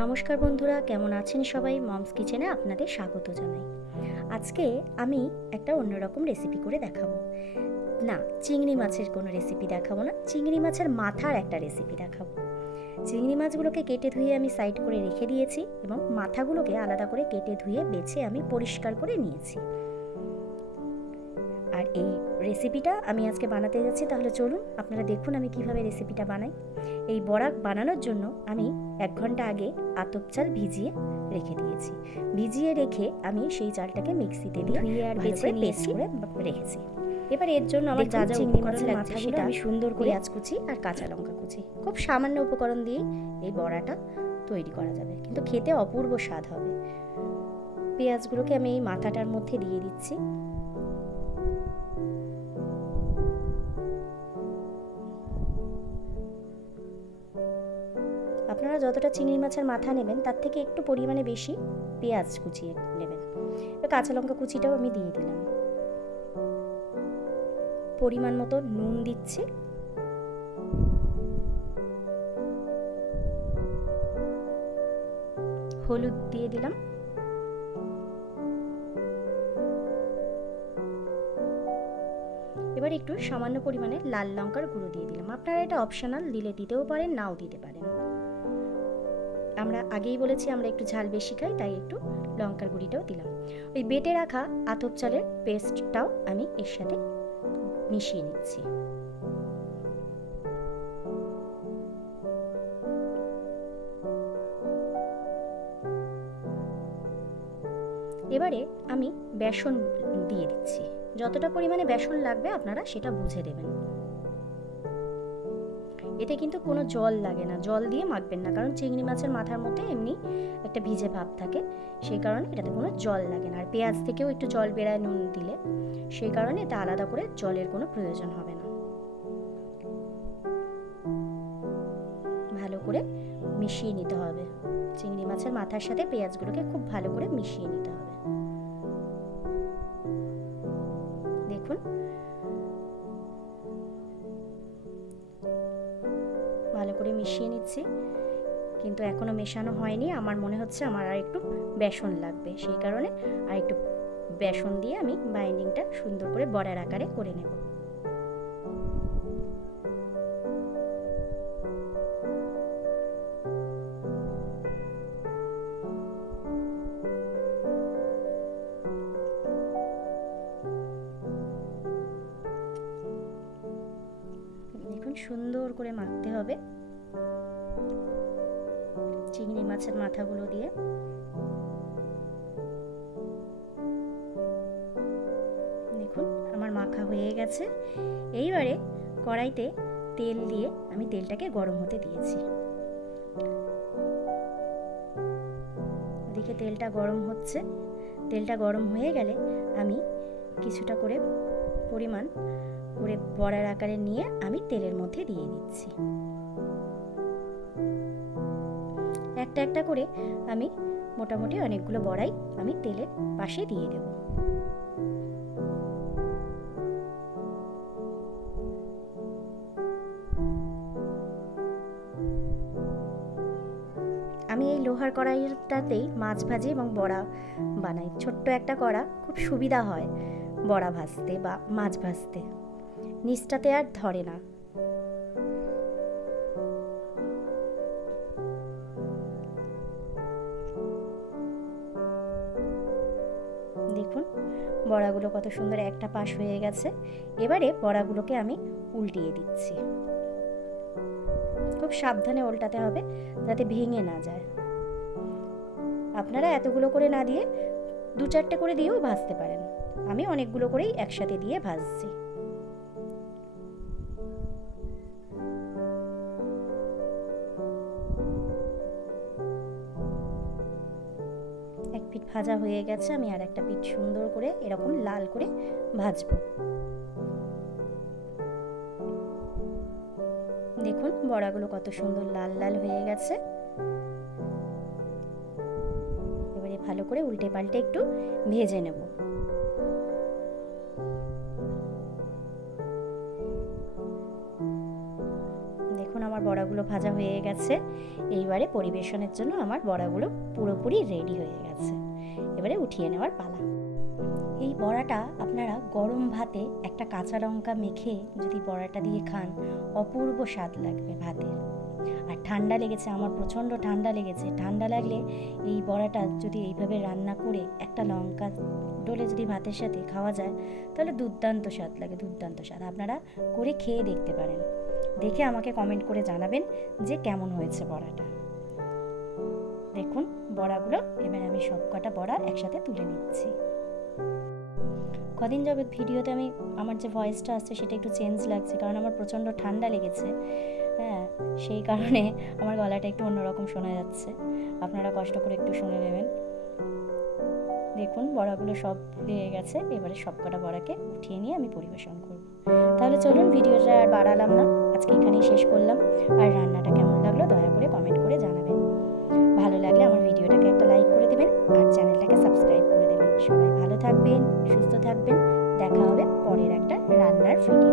নমস্কার বন্ধুরা, কেমন আছেন সবাই? মমস কিচেনে আপনাদের স্বাগত জানাই। আজকে আমি একটা অন্যরকম রেসিপি করে দেখাবো। না, চিংড়ি মাছের কোনো রেসিপি দেখাবো না, চিংড়ি মাছের মাথার একটা রেসিপি দেখাবো। চিংড়ি মাছগুলোকে কেটে ধুয়ে আমি সাইড করে রেখে দিয়েছি এবং মাথাগুলোকে আলাদা করে কেটে ধুয়ে বেছে আমি পরিষ্কার করে নিয়েছি। আর এই রেসিপিটা আমি আজকে বানাতে যাচ্ছি, তাহলে চলুন আপনারা দেখুন আমি কিভাবে রেসিপিটা বানাই। এই বড়া বানানোর জন্য আমি 1 ঘন্টা আগে আতপ চাল ভিজিয়ে রেখে দিয়েছি। ভিজিয়ে রেখে আমি সেই চালটাকে মিক্সিতে দিয়ে ধুয়ে আর বেছে পেস্ট করে রেখেছি। এবার এর জন্য আমার যা যা চিংড়ি মাছের মাথাগুলো আমি সুন্দর করে পেঁয়াজ কুচি আর কাঁচা লঙ্কা কুচি, খুব সামান্য উপকরণ দিয়ে এই বড়াটা তৈরি করা যাবে, কিন্তু খেতে অপূর্ব স্বাদ হবে। পেঁয়াজগুলোকে আমি এই মাথাটার মধ্যে দিয়ে দিচ্ছি। আপনারা যতটা চিংড়ি মাছের মাথা নেবেন তার থেকে একটু পরিমাণে বেশি পেঁয়াজ কুচিয়ে নেবেন। এবার কাঁচা লঙ্কা কুচিটাও আমি দিয়ে দিলাম। পরিমাণ মতো নুন দিচ্ছি। হলুদ দিয়ে দিলাম। এবার একটু সামান্য পরিমাণে লাল লঙ্কার গুঁড়ো দিয়ে দিলাম। আপনারা এটা অপশনাল, দিলে দিতেও পারেন, নাও দিতে পারেন। আমরা আগেই বলেছি আমরা একটু ঝাল বেশি খাই, তাই একটু লঙ্কার গুঁড়িটাও দিলাম। ওই বেটে রাখা আতপ চালের পেস্টটাও আমি এর সাথে মিশিয়ে নিচ্ছি। এবারে আমি বেসন দিয়ে দিচ্ছি। যতটা পরিমাণে বেসন লাগবে আপনারা সেটা বুঝে দেবেন। এতে কিন্তু কোনো জল লাগে না, জল দিয়ে মাখবেন না, কারণ চিংড়ি মাছের মাথার মধ্যে এমনি একটা ভিজে ভাব থাকে, সেই কারণে এটাতে কোনো জল লাগে না। আর পেঁয়াজ থেকেও একটু জল বেরায় নুন দিলে, সেই কারণে এটা আলাদা করে জলের কোনো প্রয়োজন হবে না। ভালো করে মিশিয়ে নিতে হবে। চিংড়ি মাছের মাথার সাথে পেঁয়াজগুলোকে খুব ভালো করে মিশিয়ে নিতে হবে। দেখুন ভালো করে মিশিয়ে নিচ্ছি, কিন্তু এখনো মেশানো হয়নি। আমার মনে হচ্ছে আমার আর একটু বেসন লাগবে, সেই কারণে আর একটু বেসন দিয়ে আমি বাইন্ডিংটা সুন্দর করে বড়ার আকারে করে নেব। দেখুন সুন্দর করে মাখতে হবে চিংড়ি মাছের মাথাগুলো দিয়ে। দেখুন আমার মাখা হয়ে গেছে। এইবারে কড়াইতে তেল দিয়ে আমি তেলটাকে গরম হতে দিয়েছি। এদিকে তেলটা গরম হচ্ছে। তেলটা গরম হয়ে গেলে আমি কিছুটা করে পরিমাণ করে বড়ার আকারে নিয়ে আমি তেলের মধ্যে দিয়ে দিচ্ছি। একটা একটা করে আমি মোটামুটি অনেকগুলো বড়াই আমি তেলের পাশে দিয়ে দেব। আমি এই লোহার কড়াইটাতেই মাছ ভাজি এবং বড়া বানাই। ছোট্ট একটা কড়া, খুব সুবিধা হয় বড়া ভাজতে বা মাছ ভাজতে, নিচটাতে আর ধরে না। দেখুন বড়াগুলো কত সুন্দর একটা পাশ হয়ে গেছে। এবারে বড়াগুলোকে আমি উল্টিয়ে দিচ্ছি। খুব সাবধানে উল্টাতে হবে যাতে ভেঙে না যায়। আপনারা এতগুলো করে না দিয়ে 2-4টে করে দিয়েও ভাজতে পারেন। আমি অনেকগুলো করেই একসাথে দিয়ে ভাজছি। এক পিঠ ভাজা হয়ে গেছে, আমি আর একটা পিঠ সুন্দর করে এরকম লাল করে ভাজবো। দেখুন বড়াগুলো কত সুন্দর লাল লাল হয়ে গেছে। এবারে ভালো করে উল্টে পাল্টে একটু ভেজে নেব। দেখুন আমার বড়াগুলো ভাজা হয়ে গেছে। এইবারে পরিবেশনের জন্য আমার বড়াগুলো পুরোপুরি রেডি হয়ে গেছে। এবারে উঠিয়ে নেওয়ার পালা। এই বড়াটা আপনারা গরম ভাতে একটা কাঁচা লঙ্কা মেখে যদি বড়াটা দিয়ে খান, অপূর্ব স্বাদ লাগবে ভাতের। আর ঠান্ডা লেগেছে, আমার প্রচণ্ড ঠান্ডা লেগেছে। ঠান্ডা লাগলে এই বড়াটা যদি এইভাবে রান্না করে একটা লঙ্কা ডলে যদি ভাতের সাথে খাওয়া যায়, তাহলে দুর্দান্ত স্বাদ লাগে, দুর্দান্ত স্বাদ। আপনারা করে খেয়ে দেখতে পারেন, দেখে আমাকে কমেন্ট করে জানাবেন যে কেমন হয়েছে বড়াটা। দেখুন বড়াগুলো এবার আমি সব কটা বড়া একসাথে তুলে নিচ্ছি। কদিন যাবত ভিডিওতে আমার যে ভয়েসটা আসছে সেটা একটু চেঞ্জ লাগছে, কারণ আমার প্রচণ্ড ঠান্ডা লেগেছে। হ্যাঁ, সেই কারণে আমার গলাটা একটু অন্যরকম শোনা যাচ্ছে, আপনারা কষ্ট করে একটু শুনে নেবেন। দেখুন বড়াগুলো সব হয়ে গেছে, এবারে সব কটা বড়াকে উঠিয়ে নিয়ে আমি পরিবেশন করব। তাহলে চলুন, ভিডিওটা আর বাড়ালাম না, আজকে এখানেই শেষ করলাম। আর রান্নাটা কেমন লাগলো দয়া করে কমেন্ট করে জানাবেন। ভালো লাগলে আমার ভিডিওটাকে একটা লাইক করে দেবেন আর চ্যানেলটাকে সাবস্ক্রাইব করে দেবেন। সবাই ভালো থাকবেন, সুস্থ থাকবেন। দেখা হবে পরের একটা রান্নার ভিডিও।